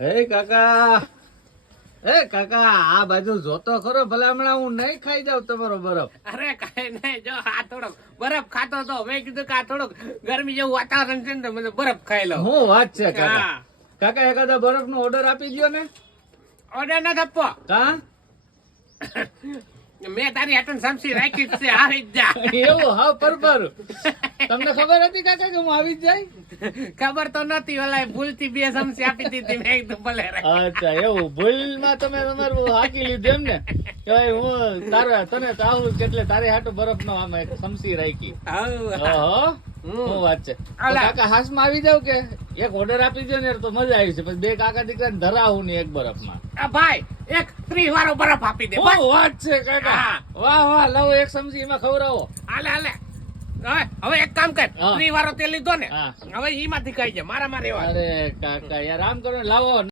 હે કાકા, એ કાકા આ બાજુ જોતો ખરો, ભલે હમણાં હું નહીં ખાઈ જાઉં તમારો બરફ. અરે કઈ નહીં, જો આ થોડોક બરફ ખાતો તો મેં કીધું કે આ થોડોક ગરમી જેવું વાતાવરણ છે ને તો મને બરફ ખાઈ લઉં. હું વાત છે કાકા. હા. કાકા એકાદા બરફ નો ઓર્ડર આપી દો ને. ઓર્ડર ન આપવો, કા મેં તારી હાટન સમસી રાખી જ છે, આવી જ જા. એવું હાવ પરપર. તમને ખબર હતી કાકા કે હું આવી જ જાય? ખબર તો નથી, ઓલા ભૂલથી 2 સમસી આપી દીધી, મેં કીધું ભલે રાખ. અચ્છા એવું ભૂલમાં તમે તમારું હાકી લીધું એમ ને કે ભાઈ હું તારે તને તો આવું જ એટલે તારે હાટું બરફ નો આમાં એક સમસી રાખી. આવું. ઓહો શું વાત છે. તો કાકા હાસમાં આવી જાવ કે એક ઓર્ડર આપી દો ને તો મજા આવી છે. પછી 2 કાકા દીકરાને ધરાવું ને એક બરફમાં. આ ભાઈ એક 30 વાળો બરફ આપી દે. શું વાત છે કાકા. વાહ વાહ, લાવો એક સમસી એમાં ખવડાવો. હાલે હાલે. હવે એક કામ કર, હા. 30 વાળો તે લીધો ને, હા. હવે ઈમાંથી ખાઈ જા, મારા માં રહેવા દે. અરે કાકા યાર આમ કરો ને, લાવો